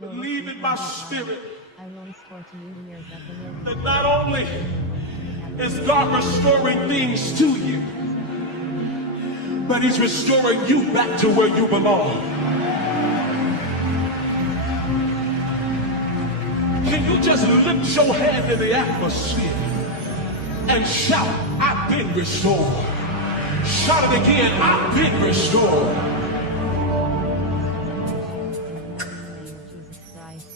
believe in my spirit I will restore to you the years that the Lord that not only is God restoring things to you, but He's restoring you back to where you belong. Can you just lift your hand in the atmosphere and shout, I've been restored? Shout it again, I've been restored. Jesus Christ,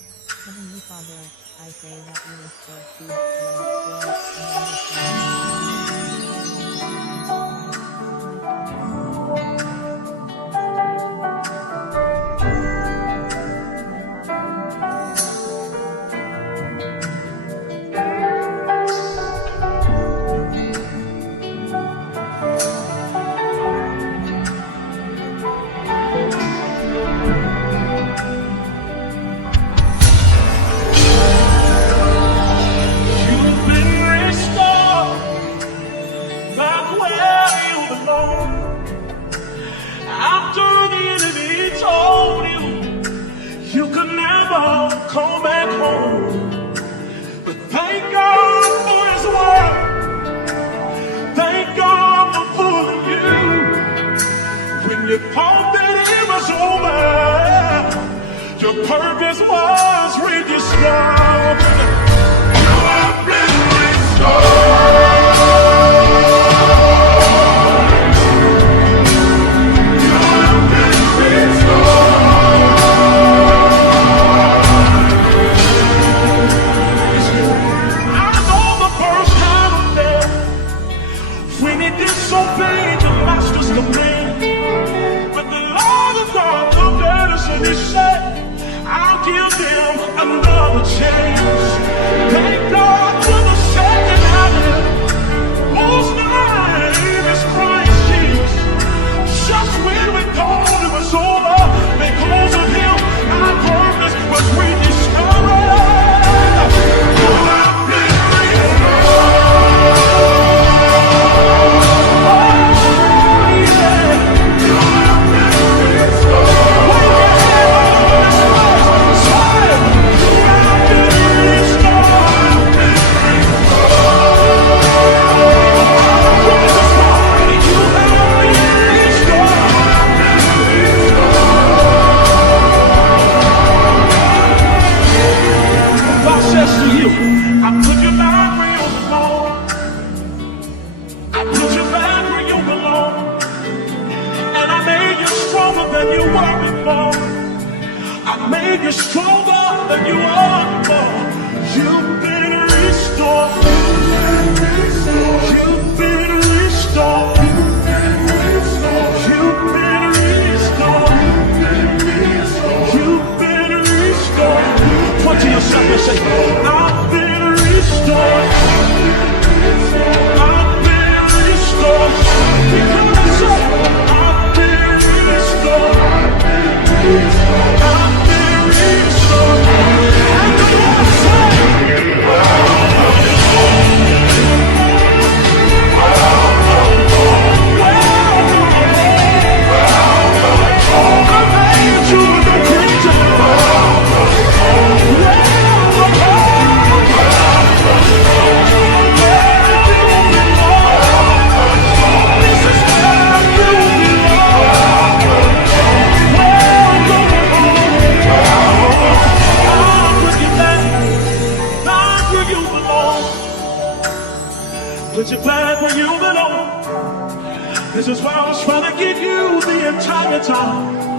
Heavenly Father, I pray that you restore peace, love, joy, and come back home. But thank God for His word. Thank God for fooling you. When you thought that it was over, your purpose was rediscovered. You have been restored. Disobeyed the master's command, but the Lord of God looked at us and He said, I'll give them another chance. Thank God for the second Adam, whose name is Christ Jesus. Just when we thought it was over, because of Him, our purpose was rediscovered. You have been restored. You're stronger than you are before. You've been restored. You've been restored. You've been restored. You've been restored. Point to yourself and say, I've been restored. I've been restored. I've been restored. Put you back where you belong. This is why I was trying to get you the entire time.